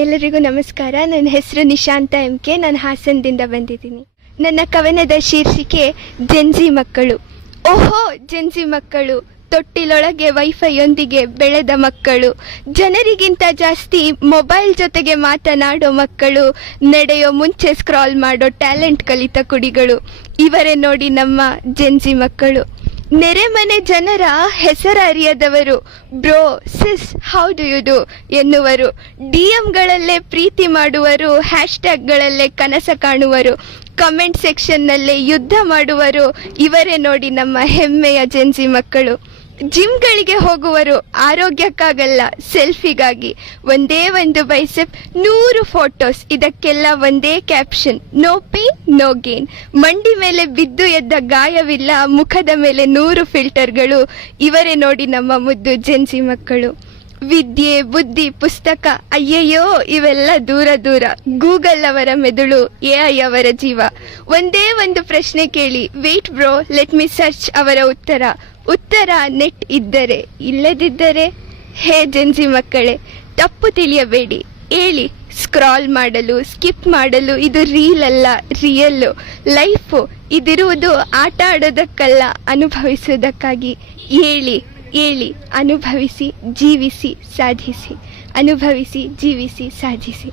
ಎಲ್ಲರಿಗೂ ನಮಸ್ಕಾರ. ನನ್ನ ಹೆಸರು ನಿಶಾಂತ MK. ನಾನು ಹಾಸನದಿಂದ ಬಂದಿದ್ದೀನಿ. ನನ್ನ ಕವನದ ಶೀರ್ಷಿಕೆ ಜೆನ್ಜಿ ಮಕ್ಕಳು. ಓಹೋ ಜೆನ್ಜಿ ಮಕ್ಕಳು, ತೊಟ್ಟಿಲೊಳಗೆ ವೈಫೈಯೊಂದಿಗೆ ಬೆಳೆದ ಮಕ್ಕಳು, ಜನರಿಗಿಂತ ಜಾಸ್ತಿ ಮೊಬೈಲ್ ಜೊತೆಗೆ ಮಾತನಾಡೋ ಮಕ್ಕಳು, ನಡೆಯೋ ಮುಂಚೆ ಸ್ಕ್ರಾಲ್ ಮಾಡೋ ಟ್ಯಾಲೆಂಟ್ ಕಲಿತ ಕುಡಿಗಳು. ಇವರೇ ನೋಡಿ ನಮ್ಮ ಜೆನ್ಜಿ ಮಕ್ಕಳು. ನೆರೆಮನೆ ಜನರ ಹೆಸರರಿಯದವರು, bro sis how do you do ಎನ್ನುವರು. DMಗಳಲ್ಲೇ ಪ್ರೀತಿ ಮಾಡುವರು, ಹ್ಯಾಶ್ಟ್ಯಾಗ್ಗಳಲ್ಲೇ ಕನಸ ಕಾಣುವರು, ಕಮೆಂಟ್ ಸೆಕ್ಷನ್ನಲ್ಲೇ ಯುದ್ಧ ಮಾಡುವರು. ಇವರೇ ನೋಡಿ ನಮ್ಮ ಹೆಮ್ಮೆಯ ಜೆನ್ಜಿ ಮಕ್ಕಳು. ಜಿಮ್ಗಳಿಗೆ ಹೋಗುವರು ಆರೋಗ್ಯಕ್ಕಾಗಲ್ಲ, ಸೆಲ್ಫಿಗಾಗಿ. ಒಂದೇ ಒಂದು ಬೈಸೆಪ್, 100 ಫೋಟೋಸ್, ಇದಕ್ಕೆಲ್ಲ ಒಂದೇ caption, no pain no gain. ಮಂಡಿ ಮೇಲೆ ಬಿದ್ದು ಎದ್ದ ಗಾಯವಿಲ್ಲ, ಮುಖದ ಮೇಲೆ 100 ಫಿಲ್ಟರ್ಗಳು. ಇವರೇ ನೋಡಿ ನಮ್ಮ ಮುದ್ದು ಜೆನ್ಜಿ ಮಕ್ಕಳು. ವಿದ್ಯೆ ಬುದ್ಧಿ ಪುಸ್ತಕ ಅಯ್ಯಯ್ಯೋ ಇವೆಲ್ಲ ದೂರ ದೂರ. ಗೂಗಲ್ ಅವರ ಮೆದುಳು, AI ಅವರ ಜೀವ. ಒಂದೇ ಒಂದು ಪ್ರಶ್ನೆ ಕೇಳಿ, wait bro let me search ಅವರ ಉತ್ತರ ನೆಟ್ ಇದ್ದರೆ, ಇಲ್ಲದಿದ್ದರೆ. ಹೇ ಜೆನ್ಜಿ ಮಕ್ಕಳೇ, ತಪ್ಪು ತಿಳಿಯಬೇಡಿ, ಹೇಳಿ. ಸ್ಕ್ರಾಲ್ ಮಾಡಲು ಸ್ಕಿಪ್ ಮಾಡಲು ಇದು ರೀಲ್ ಅಲ್ಲ, ರಿಯಲ್ಲು. ಲೈಫು ಇದಿರುವುದು ಆಟ ಆಡೋದಕ್ಕಲ್ಲ, ಅನುಭವಿಸೋದಕ್ಕಾಗಿ. ಹೇಳಿ, ಅನುಭವಿಸಿ ಜೀವಿಸಿ ಸಾಧಿಸಿ. ಅನುಭವಿಸಿ ಜೀವಿಸಿ ಸಾಧಿಸಿ.